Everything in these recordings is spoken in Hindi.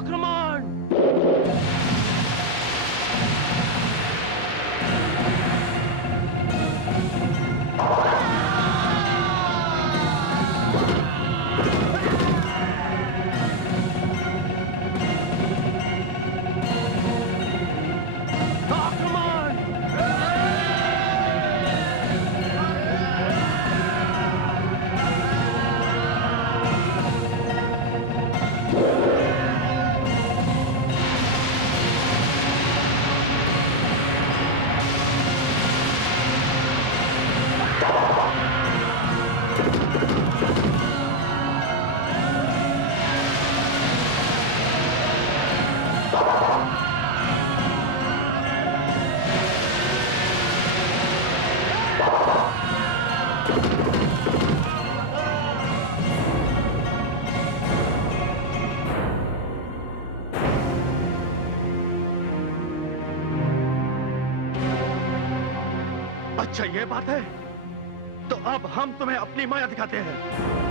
आक्रमण! अच्छा ये बात है, तो अब हम तुम्हें अपनी माया दिखाते हैं।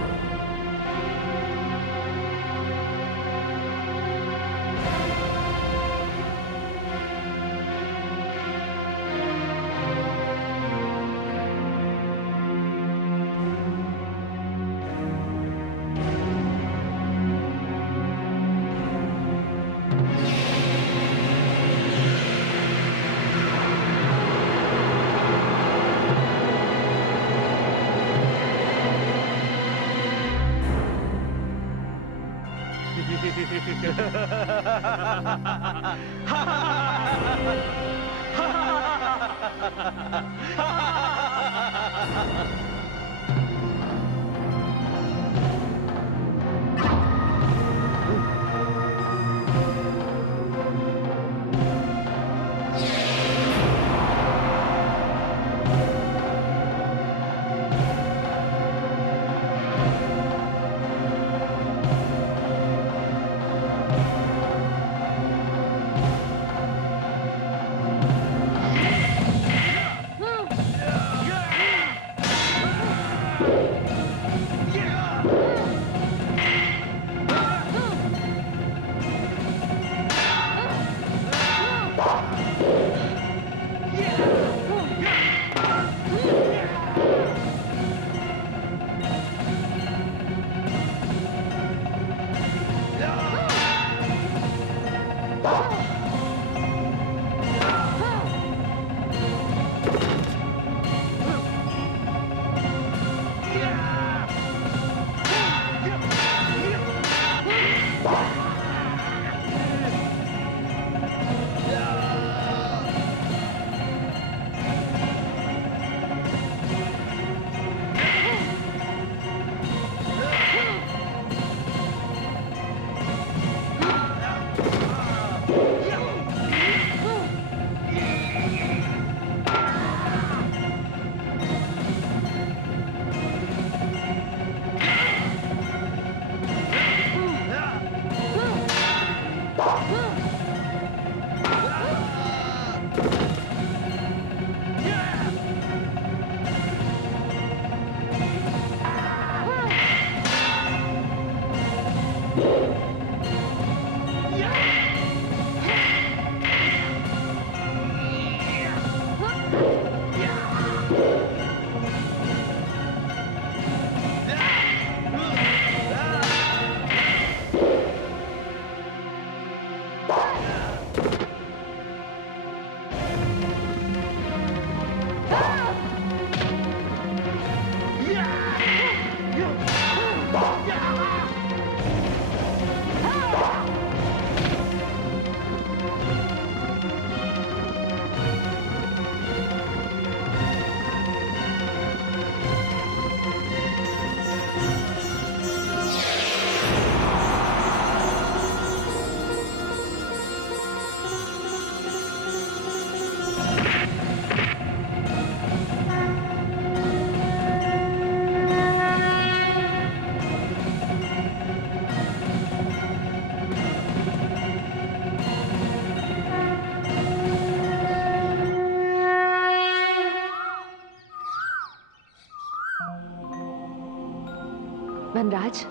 वनराज,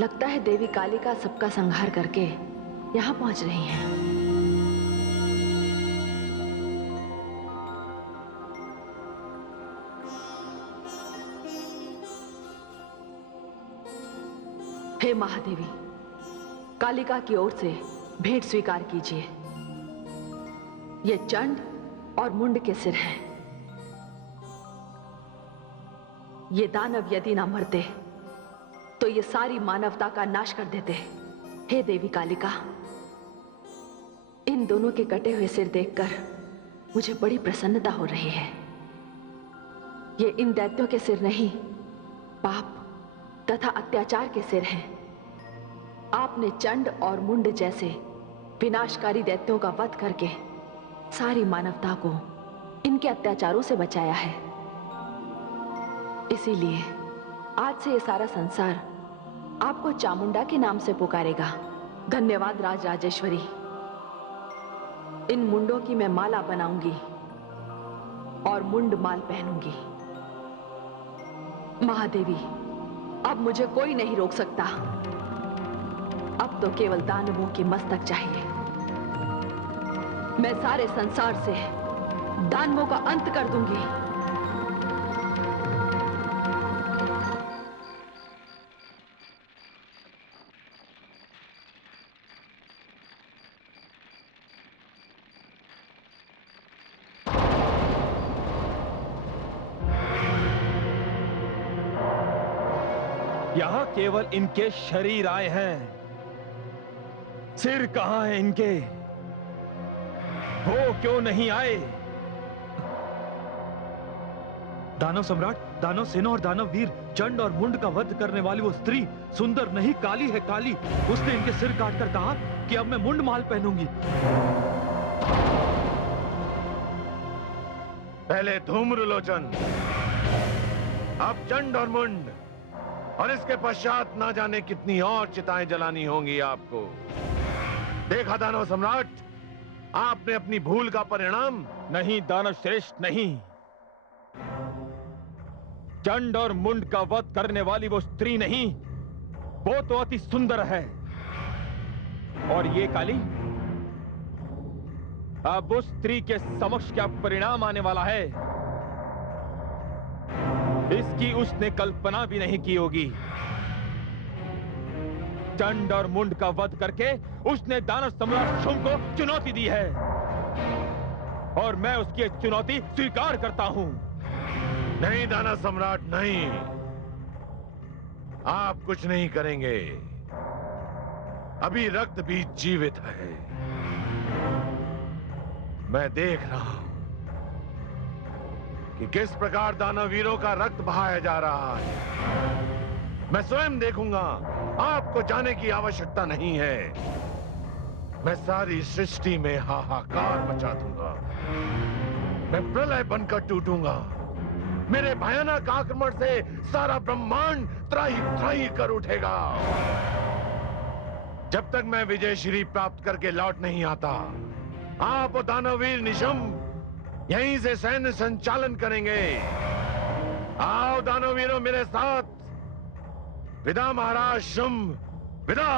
लगता है देवी कालिका सबका संहार करके यहाँ पहुंच रही हैं। हे महादेवी, कालिका की ओर से भेंट स्वीकार कीजिए। ये चंड और मुंड के सिर हैं। ये दानव यदि ना मरते तो ये सारी मानवता का नाश कर देते। हे देवी कालिका, इन दोनों के कटे हुए सिर देखकर मुझे बड़ी प्रसन्नता हो रही है। ये इन दैत्यों के सिर नहीं, पाप तथा अत्याचार के सिर हैं। आपने चंड और मुंड जैसे विनाशकारी दैत्यों का वध करके सारी मानवता को इनके अत्याचारों से बचाया है। इसीलिए आज से ये सारा संसार आपको चामुंडा के नाम से पुकारेगा। धन्यवाद राज राजेश्वरी। इन मुंडों की मैं माला बनाऊंगी और मुंड माल पहनूंगी। महादेवी, अब मुझे कोई नहीं रोक सकता। अब तो केवल दानवों की मस्तक चाहिए। मैं सारे संसार से दानवों का अंत कर दूंगी। यहां केवल इनके शरीर आए हैं, सिर कहां है इनके? वो क्यों नहीं आए? दानव सम्राट, दानव सेना और दानव वीर चंड और मुंड का वध करने वाली वो स्त्री सुंदर नहीं, काली है, काली। उसने इनके सिर काटकर कहा कि अब मैं मुंड माल पहनूंगी। पहले धूम्रलोचन, अब चंड और मुंड, और इसके पश्चात ना जाने कितनी और चिताएं जलानी होंगी आपको। देखा दानव सम्राट, आपने अपनी भूल का परिणाम। नहीं दानव श्रेष्ठ, नहीं। चंड और मुंड का वध करने वाली वो स्त्री नहीं, वो तो अति सुंदर है। और ये काली, अब उस स्त्री के समक्ष क्या परिणाम आने वाला है, इसकी उसने कल्पना भी नहीं की होगी। चंड और मुंड का वध करके उसने दानव सम्राट शुंभ को चुनौती दी है, और मैं उसकी चुनौती स्वीकार करता हूं। नहीं दानव सम्राट, नहीं, आप कुछ नहीं करेंगे। अभी रक्त भी जीवित है। मैं देख रहा हूं कि किस प्रकार दानव वीरों का रक्त बहाया जा रहा है। मैं स्वयं देखूंगा, आपको जाने की आवश्यकता नहीं है। मैं सारी सृष्टि में हाहाकार मचा दूंगा। मैं प्रलय बनकर टूटूंगा। मेरे भयानक आक्रमण से सारा ब्रह्मांड त्राही त्राही कर उठेगा। जब तक मैं विजय श्री प्राप्त करके लौट नहीं आता, आप और दानववीर निशुंभ यहीं से सैन्य संचालन करेंगे। आओ दानववीरों मेरे साथ। विदा महाराज शुंभ, विदा।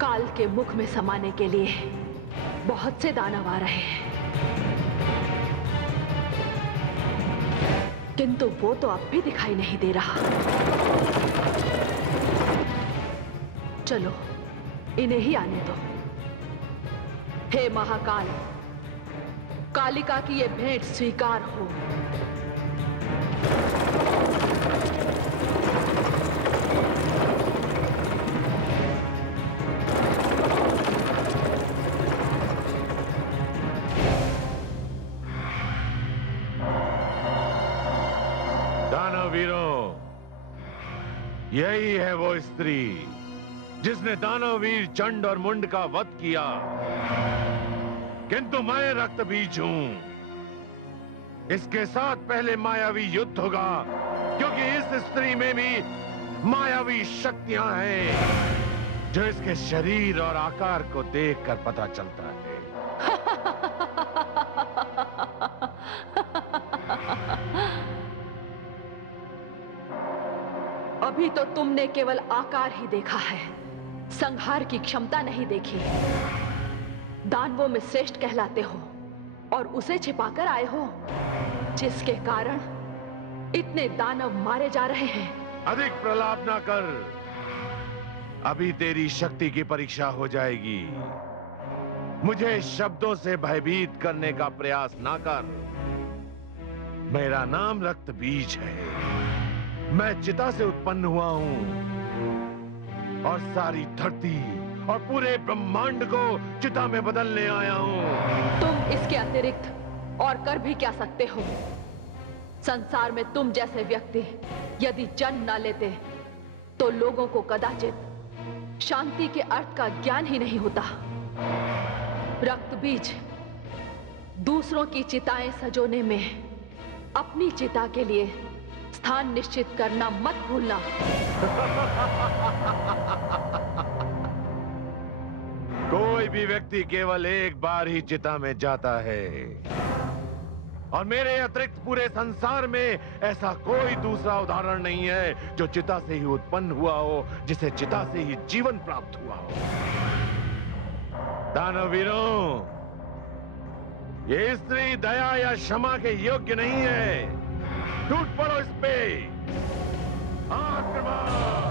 काल के मुख में समाने के लिए बहुत से दानव आ रहे हैं, किंतु वो तो अब भी दिखाई नहीं दे रहा। चलो इन्हें ही आने दो। हे महाकाल, कालिका की ये भेंट स्वीकार हो। यही है वो स्त्री जिसने दानववीर चंड और मुंड का वध किया। किंतु मैं रक्तबीज हूं। इसके साथ पहले मायावी युद्ध होगा, क्योंकि इस स्त्री में भी मायावी शक्तियां हैं जो इसके शरीर और आकार को देखकर पता चलता है। अभी तो तुमने केवल आकार ही देखा है, संहार की क्षमता नहीं देखी। दानवों में श्रेष्ठ कहलाते हो और उसे छिपाकर आए हो, जिसके कारण इतने दानव मारे जा रहे हैं। अधिक प्रलाप ना कर, अभी तेरी शक्ति की परीक्षा हो जाएगी। मुझे शब्दों से भयभीत करने का प्रयास ना कर। मेरा नाम रक्तबीज है। मैं चिता से उत्पन्न हुआ हूं और सारी धरती और पूरे ब्रह्मांड को चिता में बदलने आया हूं। तुम इसके अतिरिक्त और कर भी क्या सकते हो? संसार में तुम जैसे व्यक्ति यदि जन्म न लेते तो लोगों को कदाचित शांति के अर्थ का ज्ञान ही नहीं होता। रक्तबीज, दूसरों की चिताएं सजोने में अपनी चिता के लिए स्थान निश्चित करना मत भूलना। कोई भी व्यक्ति केवल एक बार ही चिता में जाता है और मेरे अतिरिक्त पूरे संसार में ऐसा कोई दूसरा उदाहरण नहीं है जो चिता से ही उत्पन्न हुआ हो, जिसे चिता से ही जीवन प्राप्त हुआ हो। दानवीरों, ये स्त्री दया या क्षमा के योग्य नहीं है। टूट पड़ो इस पे। आक्रमण!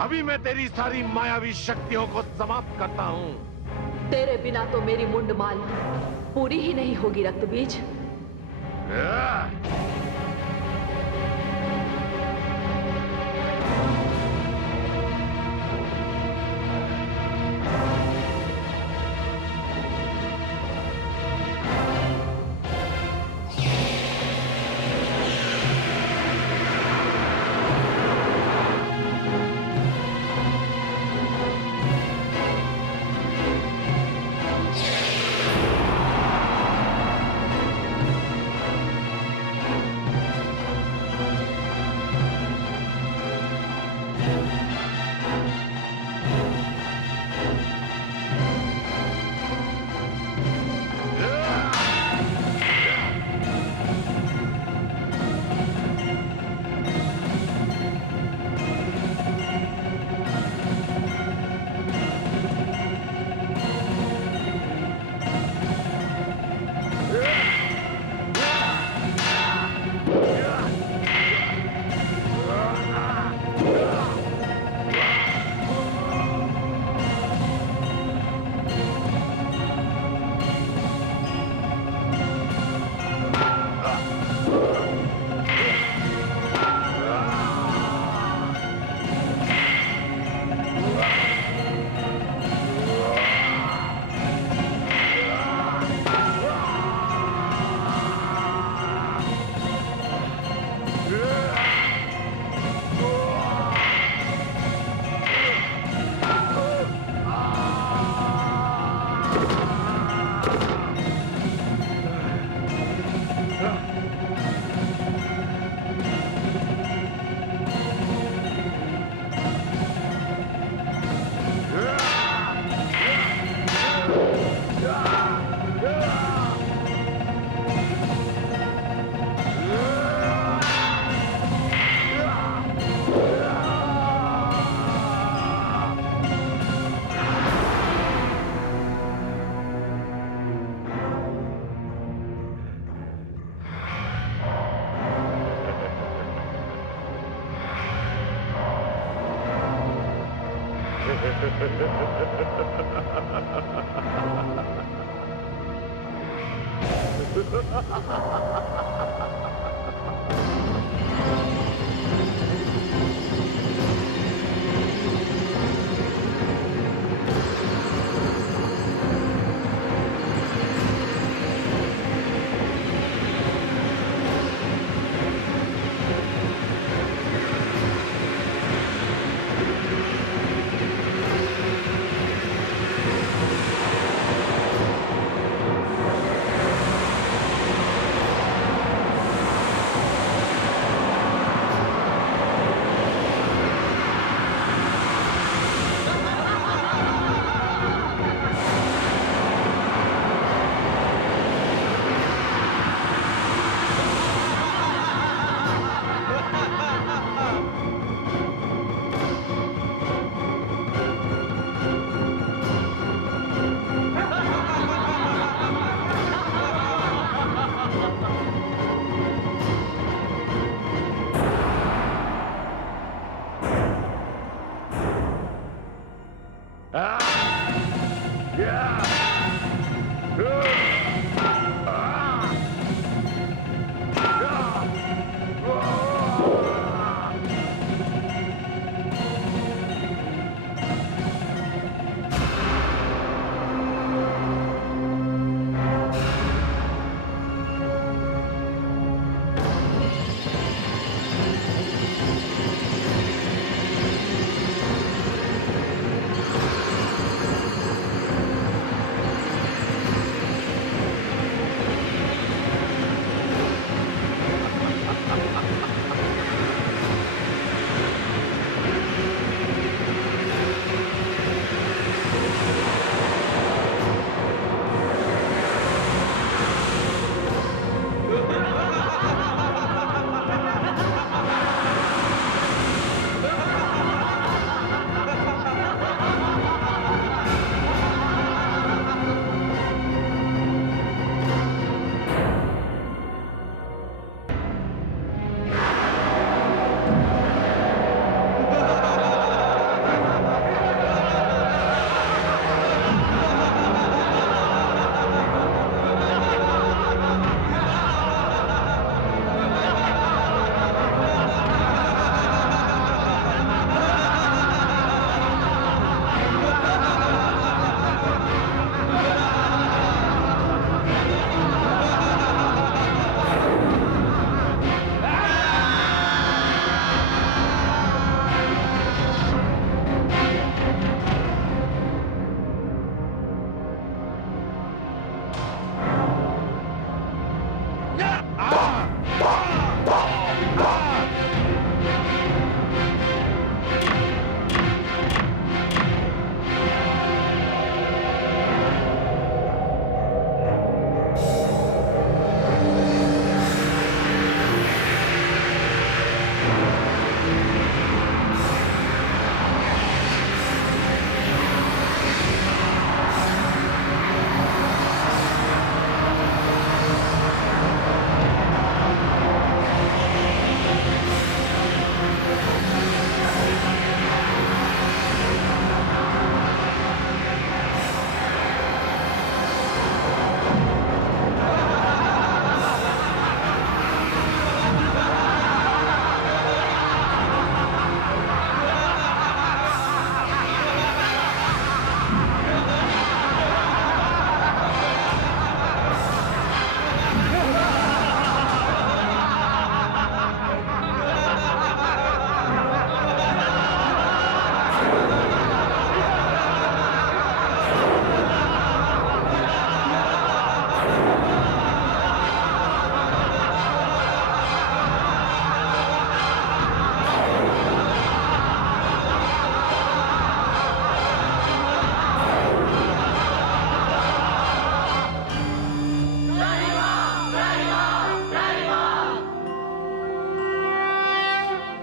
अभी मैं तेरी सारी मायावी शक्तियों को समाप्त करता हूं। तेरे बिना तो मेरी मुंडमाल पूरी ही नहीं होगी रक्तबीज।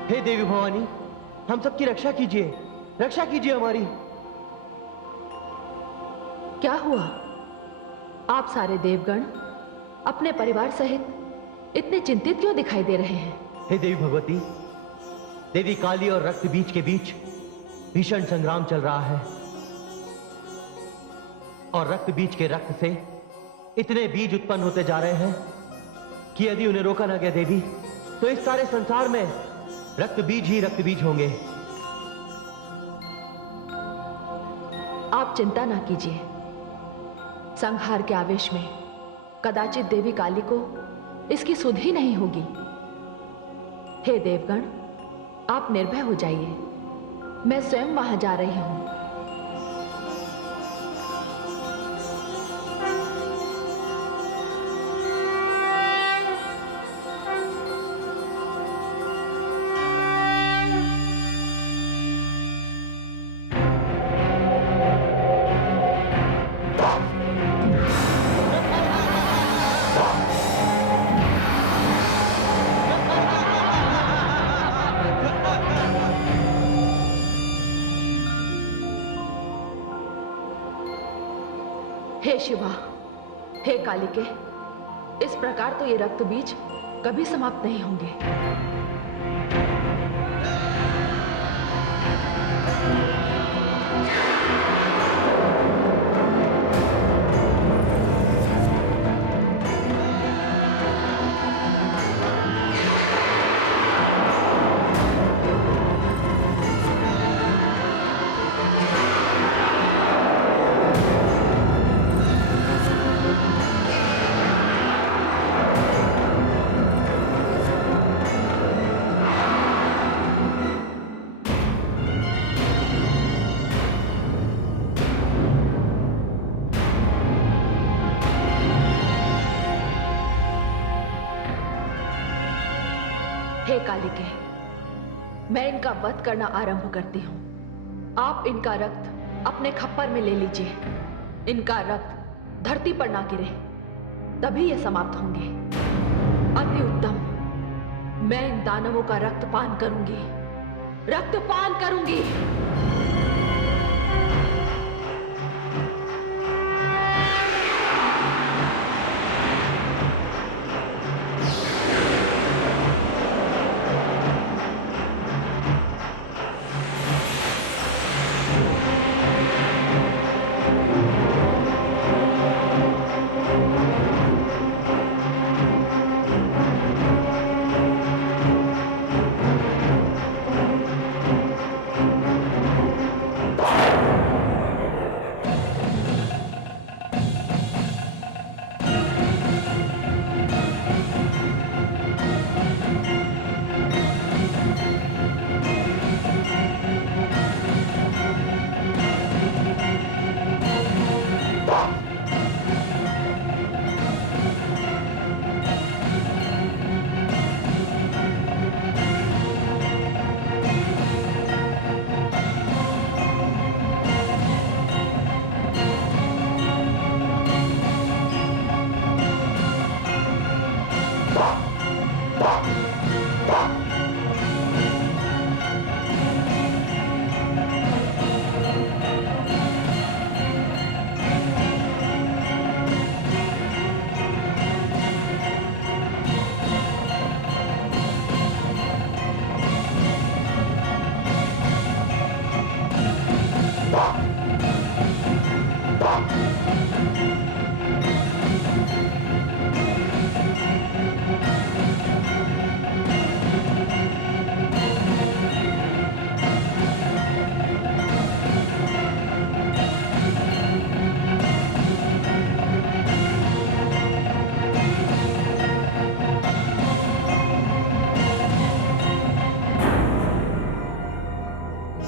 हे देवी भवानी, हम सबकी रक्षा कीजिए, रक्षा कीजिए हमारी। क्या हुआ? आप सारे देवगण अपने परिवार सहित इतने चिंतित क्यों दिखाई दे रहे हैं? हे देवी भगवती, देवी काली और रक्त बीज के बीच भीषण संग्राम चल रहा है और रक्त बीज के रक्त से इतने बीज उत्पन्न होते जा रहे हैं कि यदि उन्हें रोका ना गया देवी, तो इस सारे संसार में रक्त बीज ही रक्त बीज होंगे। आप चिंता ना कीजिए। संहार के आवेश में कदाचित देवी काली को इसकी सुध ही नहीं होगी। हे देवगण, आप निर्भय हो जाइए, मैं स्वयं वहां जा रही हूं। हे शिवा, हे कालिके, इस प्रकार तो ये रक्त बीज कभी समाप्त नहीं होंगे। हे कालिके, मैं इनका वध करना आरंभ करती हूं। आप इनका रक्त अपने खप्पर में ले लीजिए। इनका रक्त धरती पर ना गिरे, तभी ये समाप्त होंगे। अति उत्तम। मैं इन दानवों का रक्तपान करूंगी, रक्तपान करूंगी।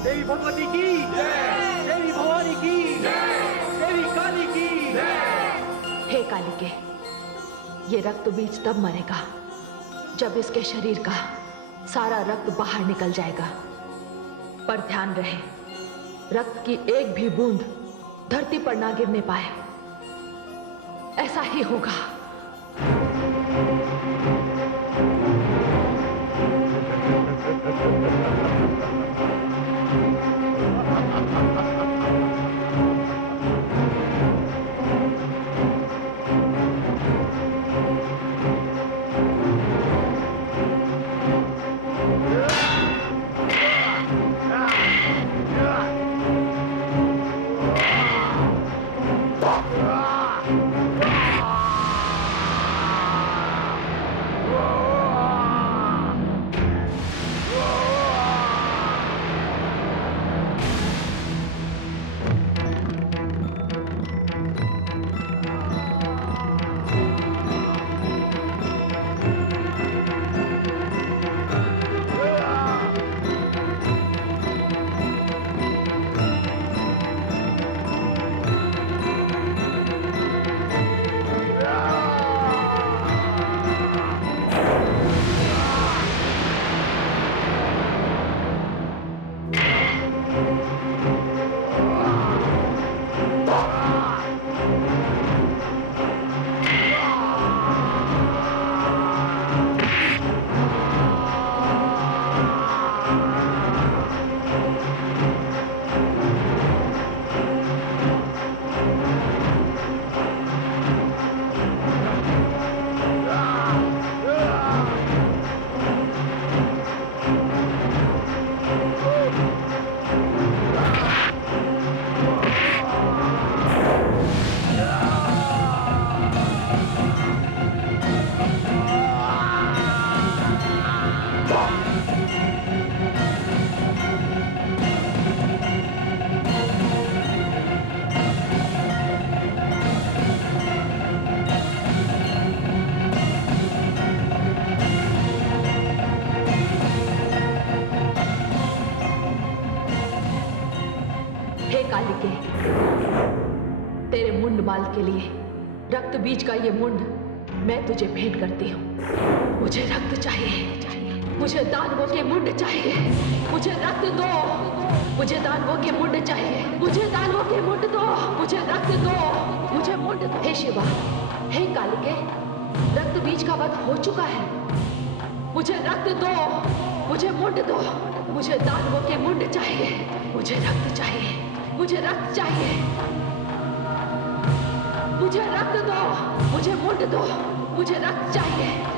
देवी भगवती की जय, देवी भवानी की जय, देवी काली की जय। हे कालिके, ये रक्त बीज तब मरेगा जब इसके शरीर का सारा रक्त बाहर निकल जाएगा। पर ध्यान रहे, रक्त की एक भी बूंद धरती पर ना गिरने पाए। ऐसा ही होगा। Yeah! बीज का ये मुंड मैं तुझे भेंट करती हूँ। मुझे रक्त चाहिए, मुझे दानवों के मुंड चाहिए, मुझे रक्त दो, मुझे दानवों के मुंड चाहिए, मुझे दानवों के मुंड दो, मुझे रक्त दो, मुझे मुंड दो। हे शिवा, हे कालिके, रक्त बीज का वध हो चुका है। मुझे रक्त दो, मुझे मुंड दो, मुझे दानवों के मुंड चाहिए, मुझे रक्त चाहिए, मुझे रक्त चाहिए, मुझे रक्त दो, मुझे मुंड दो, मुझे रक्त चाहिए।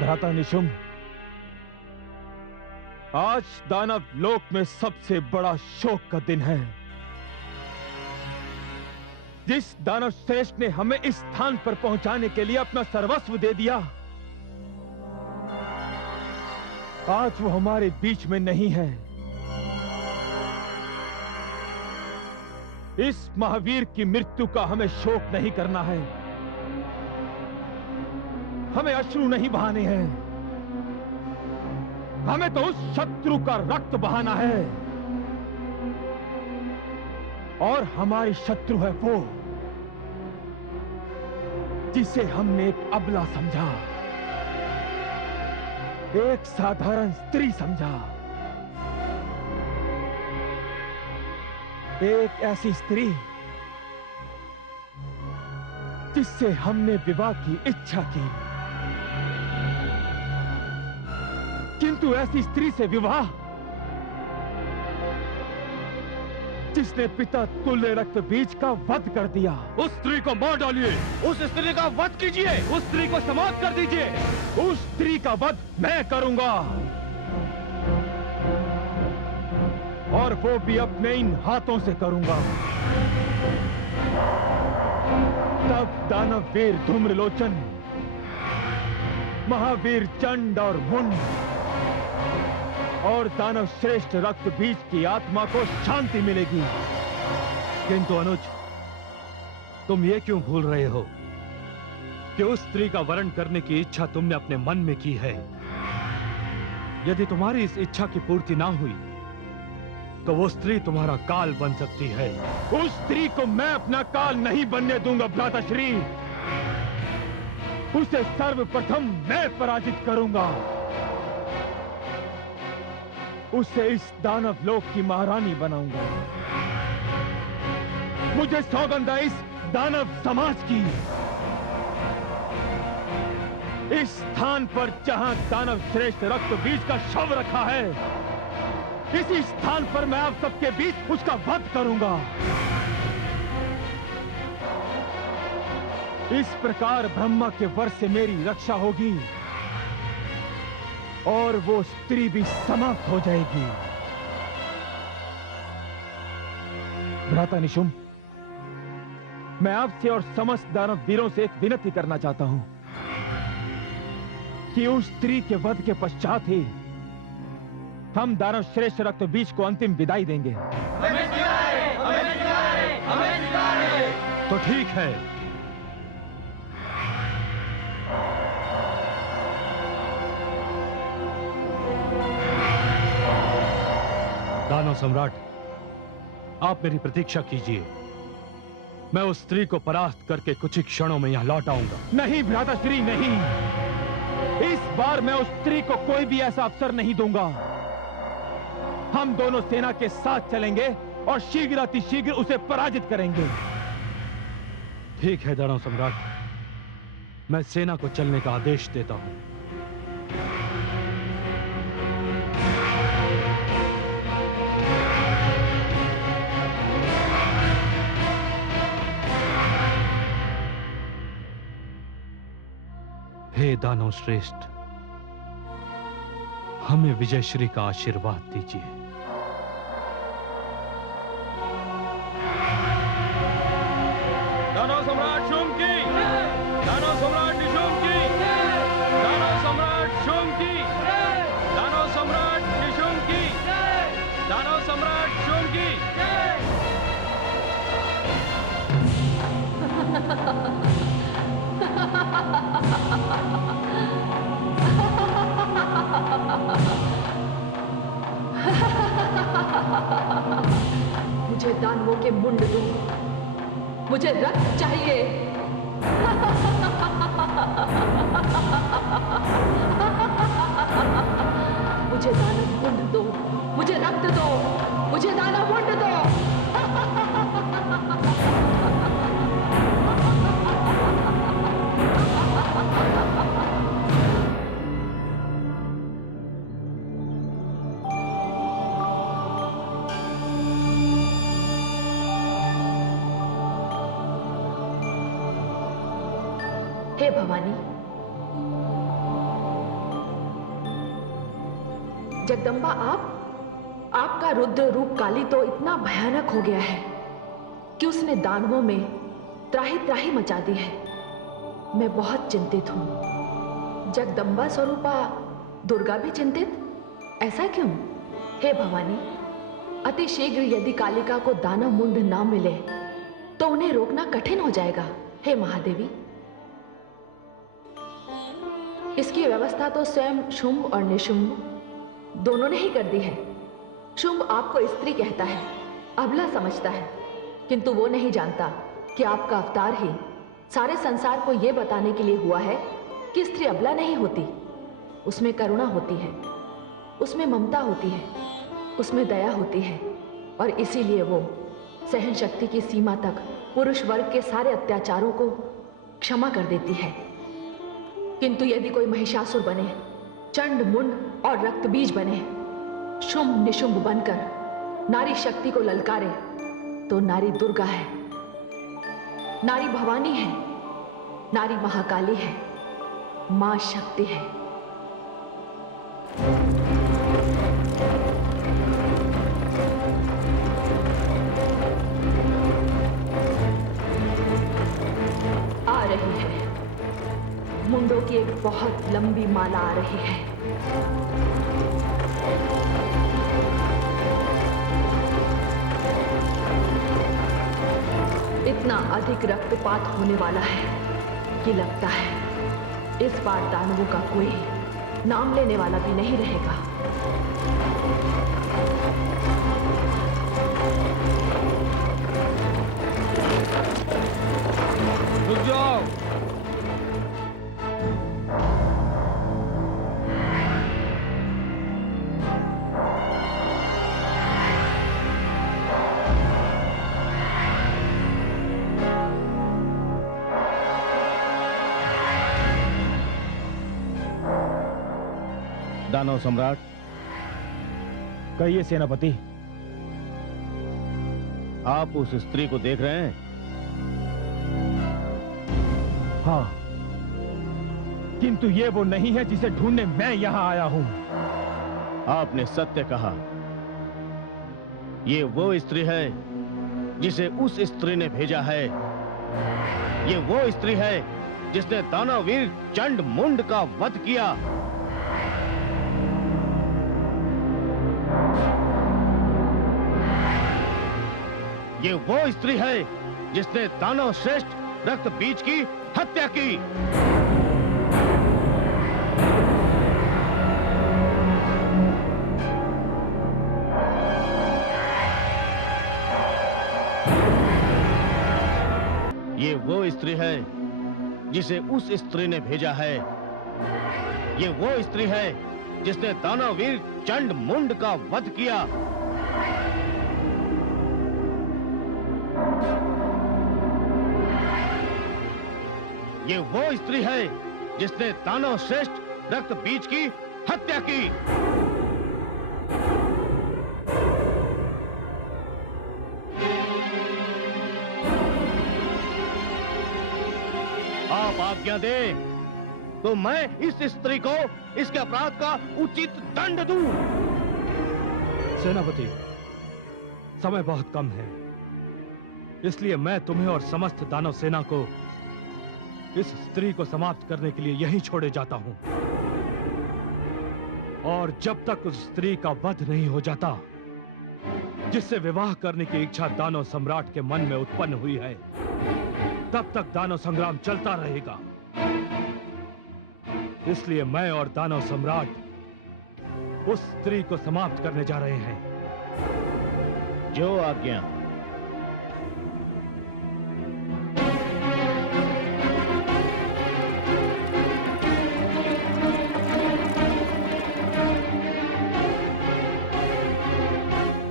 भ्राता निशुंभ, आज दानव लोक में सबसे बड़ा शोक का दिन है। जिस दानव श्रेष्ठ ने हमें इस स्थान पर पहुंचाने के लिए अपना सर्वस्व दे दिया, आज वो हमारे बीच में नहीं है। इस महावीर की मृत्यु का हमें शोक नहीं करना है, हमें अश्रु नहीं बहाने हैं, हमें तो उस शत्रु का रक्त बहाना है। और हमारी शत्रु है वो जिसे हमने एक अबला समझा, एक साधारण स्त्री समझा, एक ऐसी स्त्री जिससे हमने विवाह की इच्छा की, किंतु ऐसी स्त्री से विवाह जिसने पिता तुल्य रक्त बीज का वध कर दिया। उस स्त्री को मार डालिए, उस स्त्री का वध कीजिए, उस स्त्री को समाप्त कर दीजिए। उस स्त्री का वध मैं करूंगा, और वो भी अपने इन हाथों से करूंगा। तब दानव वीर धूम्रलोचन, महावीर चंड और मुंड और दानव श्रेष्ठ रक्त बीज की आत्मा को शांति मिलेगी। किंतु अनुज, तुम ये क्यों भूल रहे हो कि उस स्त्री का वरण करने की इच्छा तुमने अपने मन में की है। यदि तुम्हारी इस इच्छा की पूर्ति ना हुई तो वो स्त्री तुम्हारा काल बन सकती है। उस स्त्री को मैं अपना काल नहीं बनने दूंगा भ्राताश्री। उसे सर्वप्रथम मैं पराजित करूंगा, उसे इस दानव लोक की महारानी बनाऊंगा। मुझे सौगंध है इस दानव समाज की। इस स्थान पर जहां दानव श्रेष्ठ रक्त बीज का शव रखा है, इसी स्थान पर मैं आप सबके बीच उसका वध करूंगा। इस प्रकार ब्रह्मा के वर से मेरी रक्षा होगी और वो स्त्री भी समाप्त हो जाएगी। भ्राता निशुंभ, मैं आपसे और समस्त दानव वीरों से एक विनती करना चाहता हूं कि उस स्त्री के वध के पश्चात ही हम दानव श्रेष्ठ रक्त बीज को अंतिम विदाई देंगे। तो ठीक है, दानव सम्राट, आप मेरी प्रतीक्षा कीजिए। मैं उस स्त्री को परास्त करके कुछ ही क्षणों में यहां लौट आऊंगा। नहीं भ्राताश्री, नहीं। इस बार मैं उस स्त्री को कोई भी ऐसा अवसर नहीं दूंगा। हम दोनों सेना के साथ चलेंगे और शीघ्र अतिशीघ्र उसे पराजित करेंगे। ठीक है दानव सम्राट, मैं सेना को चलने का आदेश देता हूं। हे दानव श्रेष्ठ, हमें विजयश्री का आशीर्वाद दीजिए। दानव सम्राट शुंग की, दानव सम्राट निशुंग की, दानव सम्राट शुंग की, दानव सम्राट निशुंग की, दानव सम्राट शुंग की। मुझे दानवों के मुंड दो, मुझे रक्त चाहिए। मुझे दानव मुंड दो, मुझे रक्त दो, मुझे दानव मुंड दो। हे भवानी, जगदम्बा, आपका रुद्र रूप काली तो इतना भयानक हो गया है कि उसने दानवों में त्राही त्राही मचा दी है। मैं बहुत चिंतित हूं। जगदम्बा स्वरूपा दुर्गा भी चिंतित? ऐसा क्यों? हे भवानी, अति शीघ्र यदि कालिका को दानव मुंड ना मिले तो उन्हें रोकना कठिन हो जाएगा। हे महादेवी, इसकी व्यवस्था तो स्वयं शुंभ और निशुंभ दोनों ने ही कर दी है। शुंभ आपको स्त्री कहता है, अबला समझता है, किंतु वो नहीं जानता कि आपका अवतार ही सारे संसार को यह बताने के लिए हुआ है कि स्त्री अबला नहीं होती। उसमें करुणा होती है, उसमें ममता होती है, उसमें दया होती है, और इसीलिए वो सहन शक्ति की सीमा तक पुरुष वर्ग के सारे अत्याचारों को क्षमा कर देती है। किंतु यदि कोई महिषासुर बने, चंड मुंड और रक्त बीज बने, शुंभ निशुंभ बनकर नारी शक्ति को ललकारे, तो नारी दुर्गा है, नारी भवानी है, नारी महाकाली है, मां शक्ति है। आ रही है, मुंडों की एक बहुत लंबी माला आ रही है। इतना अधिक रक्तपात होने वाला है कि लगता है इस बार दानवों का कोई नाम लेने वाला भी नहीं रहेगा। रुक जाओ। दानव सम्राट, कहिए सेनापति, आप उस स्त्री को देख रहे हैं? हाँ, किंतु ये वो नहीं है जिसे ढूंढने मैं यहां आया हूं। आपने सत्य कहा, ये वो स्त्री है जिसे उस स्त्री ने भेजा है। ये वो स्त्री है जिसने दानववीर चंड मुंड का वध किया। ये वो स्त्री है जिसने दानव श्रेष्ठ रक्त बीज की हत्या की। ये वो स्त्री है जिसे उस स्त्री ने भेजा है। ये वो स्त्री है जिसने दानववीर चंड मुंड का वध किया। ये वो स्त्री है जिसने दानव श्रेष्ठ रक्त बीज की हत्या की। आप आज्ञा दें तो मैं इस स्त्री को इसके अपराध का उचित दंड दूं। सेनापति, समय बहुत कम है, इसलिए मैं तुम्हें और समस्त दानव सेना को इस स्त्री को समाप्त करने के लिए यहीं छोड़े जाता हूं। और जब तक उस स्त्री का वध नहीं हो जाता, जिससे विवाह करने की इच्छा दानव सम्राट के मन में उत्पन्न हुई है, तब तक दानव संग्राम चलता रहेगा। इसलिए मैं और दानव सम्राट उस स्त्री को समाप्त करने जा रहे हैं। जो आज्ञा।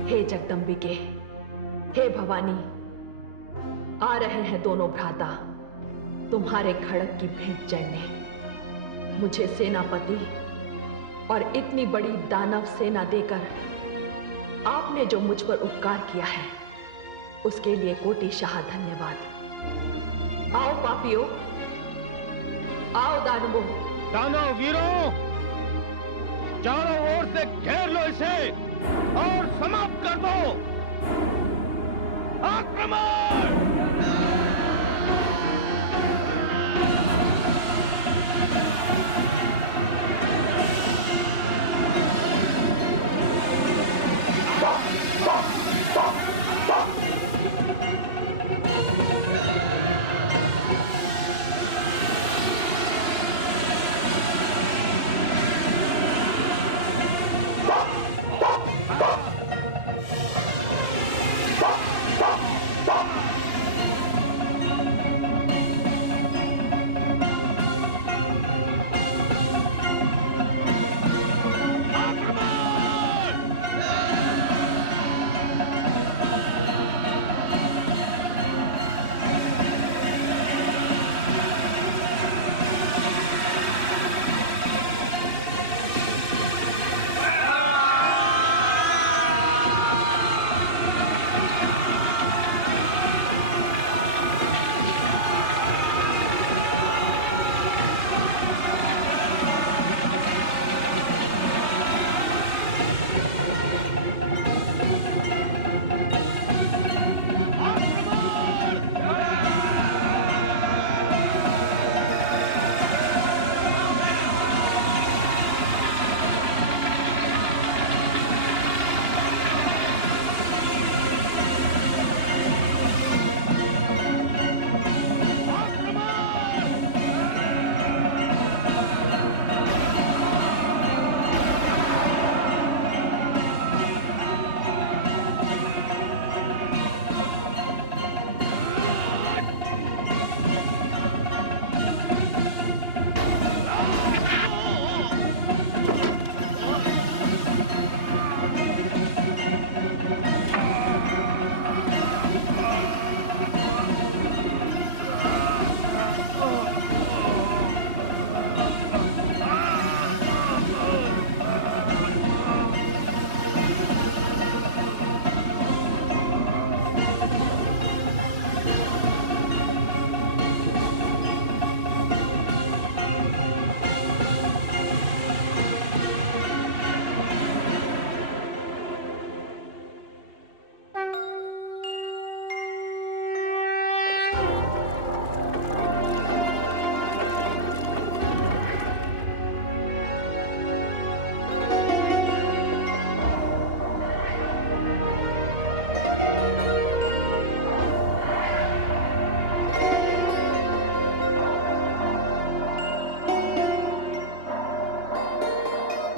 हे जगदम्बिके, हे भवानी, आ रहे हैं दोनों भ्राता तुम्हारे खड़ग की भेंट चढ़ने। मुझे सेनापति और इतनी बड़ी दानव सेना देकर आपने जो मुझ पर उपकार किया है, उसके लिए कोटिशाह धन्यवाद। आओ पापियों, आओ दानवों। दानव वीरों, चारों ओर से घेर लो इसे और समाप्त कर दो। आक्रमण!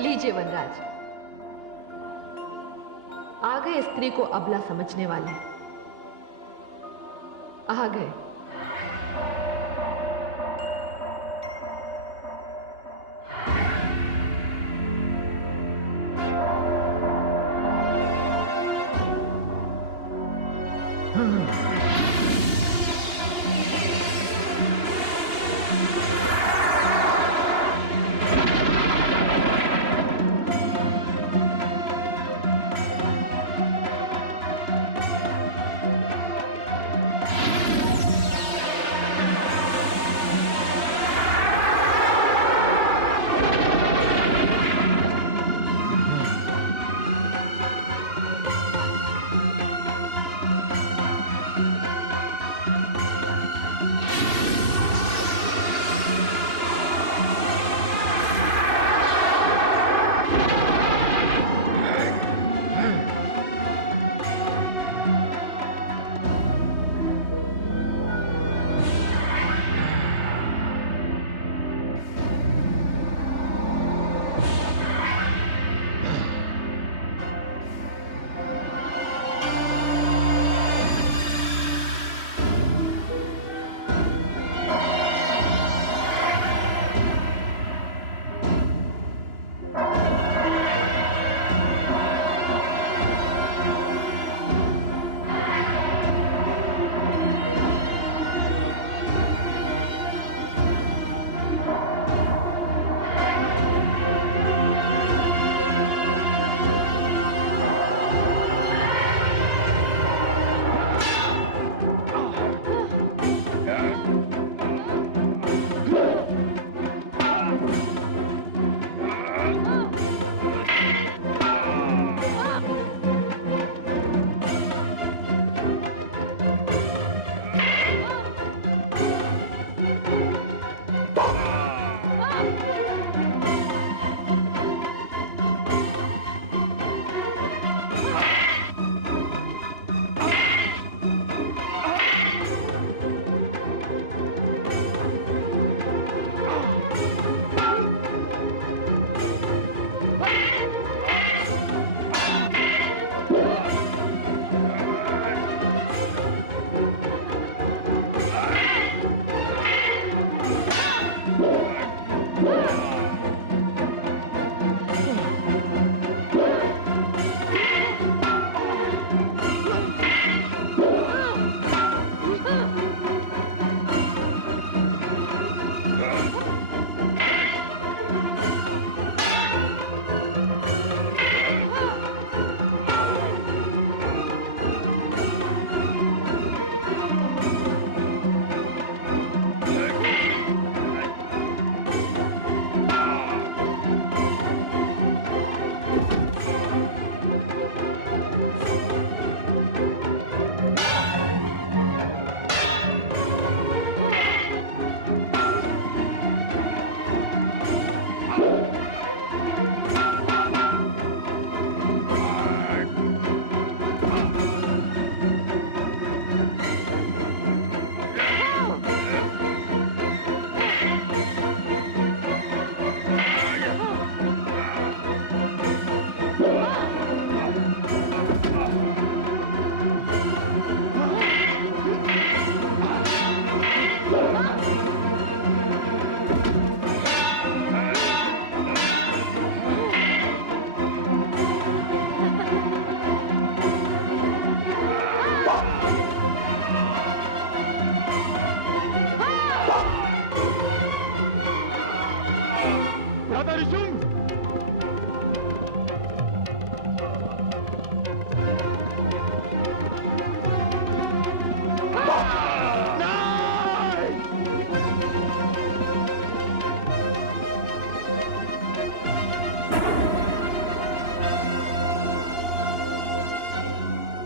लीजिए वनराज, आ गए स्त्री को अबला समझने वाले। आ गए।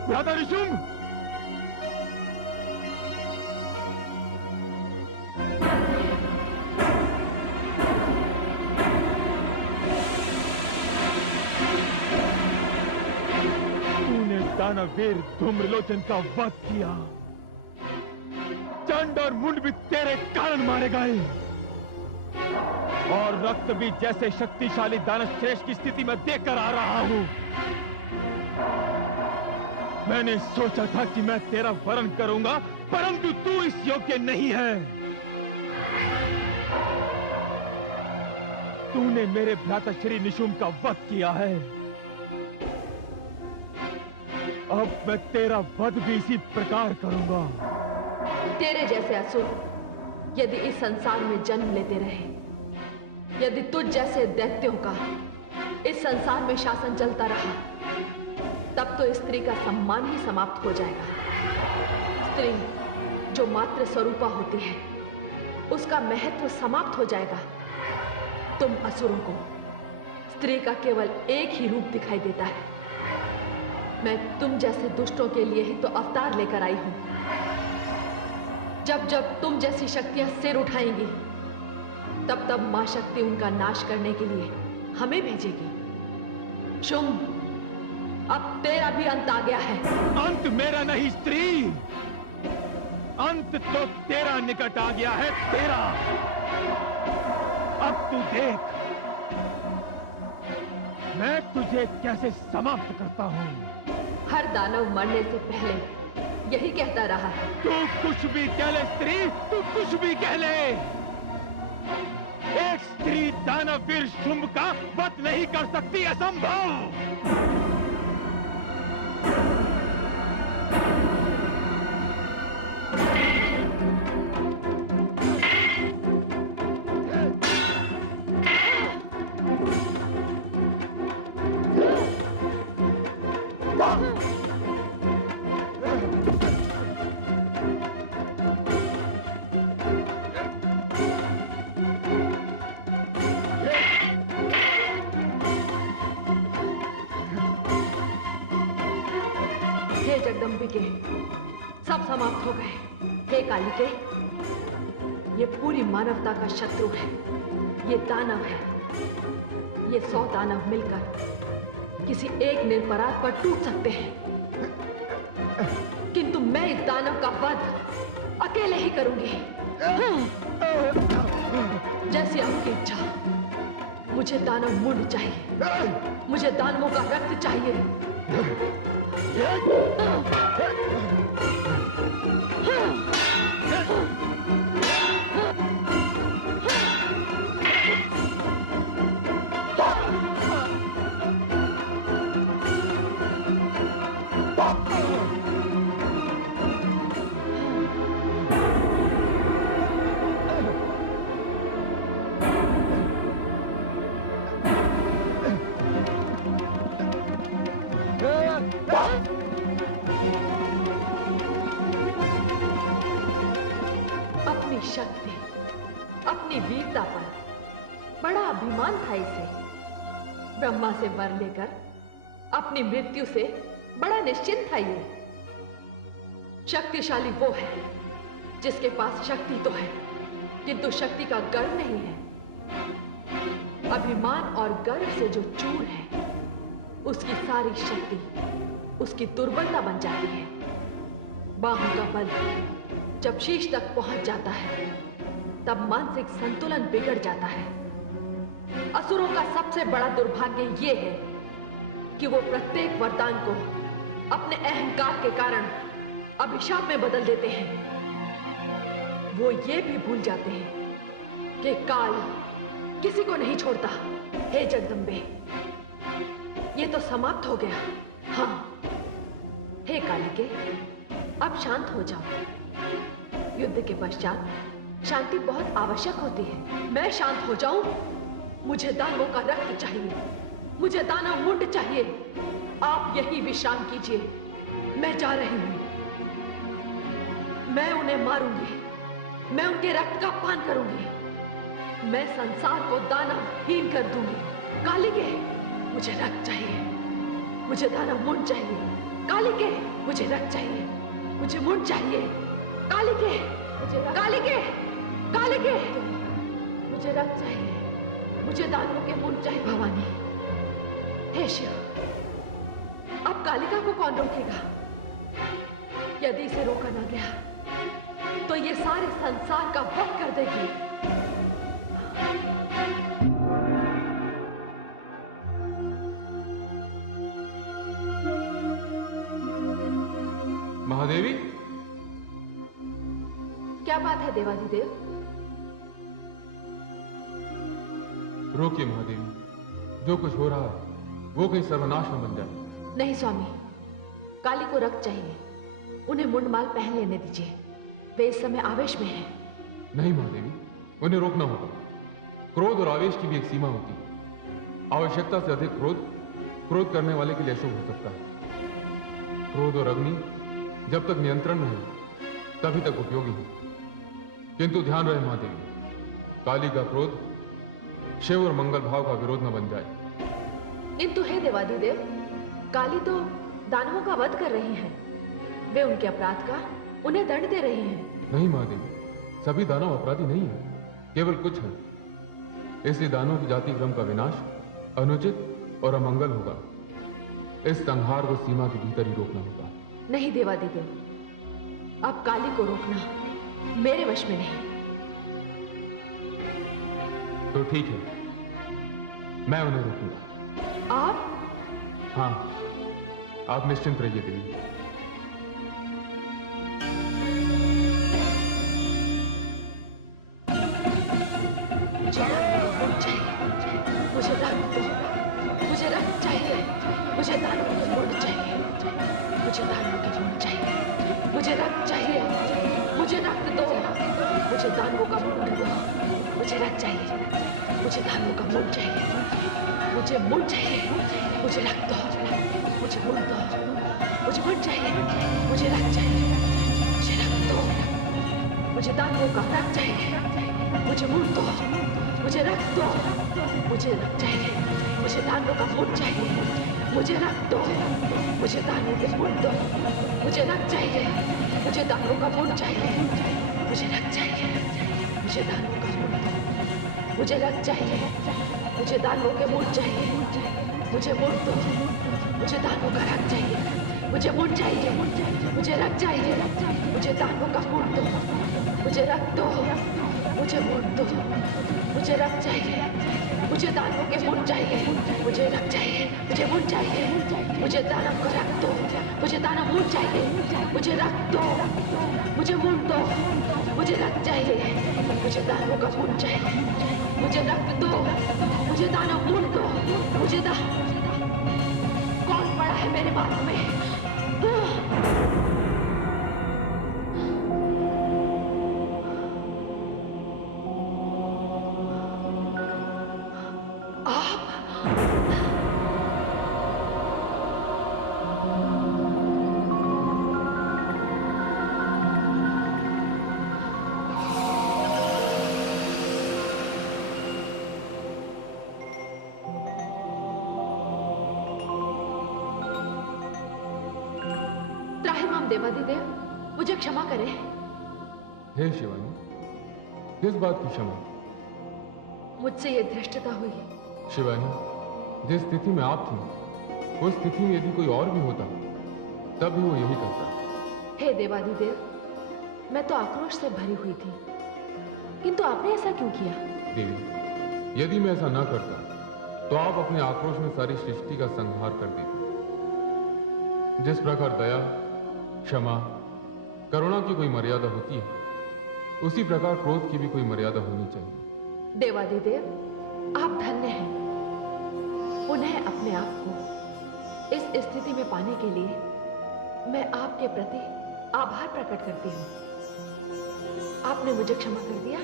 भ्राता निशुंभ! तूने दानवीर धूम्रलोचन का वध किया। चंड और मुंड भी तेरे कारण मारे गए, और रक्त भी जैसे शक्तिशाली दानव श्रेष्ठ की स्थिति में देखकर आ रहा हूं। मैंने सोचा था कि मैं तेरा वरण करूंगा, परंतु तू इस योग्य नहीं है। तूने मेरे भ्राता श्री निशुंभ का वध किया है। अब मैं तेरा वध भी इसी प्रकार करूंगा। तेरे जैसे असुर यदि इस संसार में जन्म लेते रहे, यदि तुझ जैसे दैत्यों का इस संसार में शासन चलता रहा, तब तो स्त्री का सम्मान ही समाप्त हो जाएगा। स्त्री जो मात्र स्वरूपा होती है, उसका महत्व समाप्त हो जाएगा। तुम असुरों को स्त्री का केवल एक ही रूप दिखाई देता है। मैं तुम जैसे दुष्टों के लिए ही तो अवतार लेकर आई हूं। जब जब तुम जैसी शक्तियां सिर उठाएंगी, तब तब मां शक्ति उनका नाश करने के लिए हमें भेजेगी। शुंभ, अब तेरा भी अंत आ गया है। अंत मेरा नहीं स्त्री, अंत तो तेरा निकट आ गया है। तेरा अब तू देख, मैं तुझे कैसे समाप्त करता हूं। हर दानव मरने से पहले यही कहता रहा है। तू कुछ भी कह ले स्त्री, तू कुछ भी कह ले। एक स्त्री दानवीर शुंभ का वध नहीं कर सकती, असंभव। हे जगदम्बिके, सब समाप्त हो गए। हे कालिके, ये पूरी मानवता का शत्रु है। ये दानव है। ये 100 दानव मिलकर किसी एक निरपराध पर टूट सकते हैं, किंतु मैं इस दानव का वध अकेले ही करूंगी। जैसी आपकी इच्छा। मुझे दानव मुंड चाहिए। मुझे दानवों का रक्त चाहिए। अपनी शक्ति, अपनी वीरता पर बड़ा अभिमान था इसे। ब्रह्मा से वर लेकर अपनी मृत्यु से बड़ा निश्चिंत था ये। शक्तिशाली वो है जिसके पास शक्ति तो है, किंतु शक्ति का गर्व नहीं है। अभिमान और गर्व से जो चूर है, उसकी सारी शक्ति उसकी दुर्बलता बन जाती है। बाहों का बल जब शीश तक पहुंच जाता है, तब मानसिक संतुलन बिगड़ जाता है। असुरों का सबसे बड़ा दुर्भाग्य यह है कि वो प्रत्येक वरदान को अपने अहंकार के कारण अभिशाप में बदल देते हैं। वो ये भी भूल जाते हैं कि काल किसी को नहीं छोड़ता। हे जगदम्बे, ये तो समाप्त हो गया। हाँ, हे कालिके, अब शांत हो जाओ। युद्ध के पश्चात शांति बहुत आवश्यक होती है। मैं शांत हो जाऊं? मुझे दानवों का रक्त चाहिए। मुझे दानव मुंड चाहिए। आप यही विश्राम कीजिए। मैं जा रही हूं। मैं उन्हें मारूंगी। मैं उनके रक्त का पान करूंगी। मैं संसार को दानवहीन कर दूंगी। कालिके, मुझे रक्त चाहिए। मुझे दानव मुंड चाहिए। कालिके, कालिके, मुझे रक्त चाहिए, मुझे मुंड चाहिए। कालिके, मुझे कालिके, कालिके, मुझे रक्त चाहिए, मुझे दानवों के मुंड चाहिए। भवानी, हे शिव, अब कालिका को कौन रोकेगा? यदि इसे रोका ना गया तो ये सारे संसार का वध कर देगी। महादेवी, क्या बात है देवाधिदेव? रोकिए महादेवी, जो कुछ हो रहा है वो कहीं सर्वनाश न बन जाए। नहीं स्वामी, काली को रक्त चाहिए, उन्हें मुंडमाल पहन लेने दीजिए, वे इस समय आवेश में हैं। नहीं महादेवी, उन्हें रोकना होगा। क्रोध और आवेश की भी एक सीमा होती है। आवश्यकता से अधिक क्रोध करने वाले के लिए अशुभ हो सकता है। क्रोध और अग्नि जब तक नियंत्रण में है तभी तक उपयोगी है। किंतु ध्यान रहे महादेवी, काली का क्रोध शिव और मंगल भाव का विरोध न बन जाए। किंतु हे देवाधिदेव, काली तो दानवों का वध कर रही हैं, वे उनके अपराध का उन्हें दंड दे रही हैं। नहीं महादेवी, सभी दानव अपराधी नहीं है, केवल कुछ हैं। इसलिए दानवों की जाति क्रम का विनाश अनुचित और अमंगल होगा। इस संहार को सीमा के भीतर ही रोकना होगा। नहीं देवाधिदेव, अब काली को रोकना मेरे वश में नहीं। तो ठीक है, मैं उन्हें रोकूंगा। आप? हाँ, आप निश्चिंत रहिए देवी। मुझे रक्त दो, मुझे रक्त चाहिए, मुझे दानवों के मुंड चाहिए, मुझे दानवों के मुंड चाहिए, मुझे रक्त चाहिए, मुझे रक्त दो, मुझे दानवों का मुंड दो, मुझे रक्त चाहिए, मुझे दानवों का मुंड चाहिए, मुझे मुंड चाहिए, मुझे रक्त दो, मुझे मुंड दो, मुझे मुंड चाहिए, मुझे रक्त चाहिए, मुझे रक्त दो, मुझे दानवों का रक्त चाहिए, मुझे मुंड दो, मुझे रक्त दो, मुझे रक्त चाहिए, मुझे दानवों का मुंड चाहिए, मुझे रक्त दो, मुझे दानवों के मुंड दो, मुझे रक्त चाहिए, मुझे दानवों का मुंड चाहिए, मुझे रक्त चाहिए, मुझे दानवों का मुंड दो, मुझे रक्त चाहिए, मुझे दानवों के मुंड चाहिए, मुझे मुंड दो, मुझे दानवों का रक्त चाहिए, मुझे मुंड चाहिए, मुझे रक्त चाहिए, मुझे दानवों का मुंड दो, मुझे रक्त दो, मुझे मुंड दो, मुझे रक्त चाहिए, मुझे दानवों के मुंड चाहिए, मुझे रक्त चाहिए, मुझे मुंड चाहिए, मुझे दानव का रक्त दो, मुझे दानव मुंड चाहिए, मुझे रक्त दो, मुझे मुंड दो, मुझे रक्त चाहिए, मुझे दानवों का मुंड चाहिए, मुझे रक्त दो, मुझे दानव मुंड दो, मुझे कौन पड़ा है मेरे मार्ग में? त्राहिमाम देवाधिदेव, मुझे क्षमा करें। हे शिवानी, किस बात की क्षमा? मुझसे ये धृष्टता हुई। शिवानी, जिस स्थिति में आप थी उस स्थिति में यदि कोई और भी होता तब भी वो यही करता। हे देवाधिदेव, मैं तो आक्रोश से भरी हुई थी, किंतु आपने ऐसा क्यों किया? देवी, यदि मैं ऐसा ना करता तो आप अपने आक्रोश में सारी सृष्टि का संहार कर देते। जिस प्रकार दया, क्षमा, करुणा की कोई मर्यादा होती है, उसी प्रकार क्रोध की भी कोई मर्यादा होनी चाहिए। देवाधिदेव, आप धन्य हैं। पुनः अपने आप को इस स्थिति में पाने के लिए मैं आपके प्रति आभार प्रकट करती हूँ। आपने मुझे क्षमा कर दिया।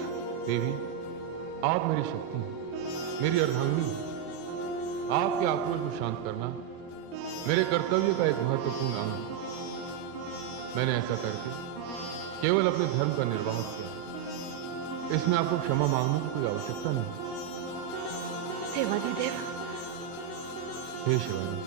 देवी, आप मेरी शक्ति हैं, मेरी अर्धांगिनी हैं। आपके आक्रोश को शांत करना मेरे कर्तव्य का एक महत्वपूर्ण अंग है। मैंने ऐसा करके केवल अपने धर्म का निर्वाह किया। इसमें आपको क्षमा मांगने की कोई आवश्यकता नहीं। देवाधिदेव, हे शिवानी,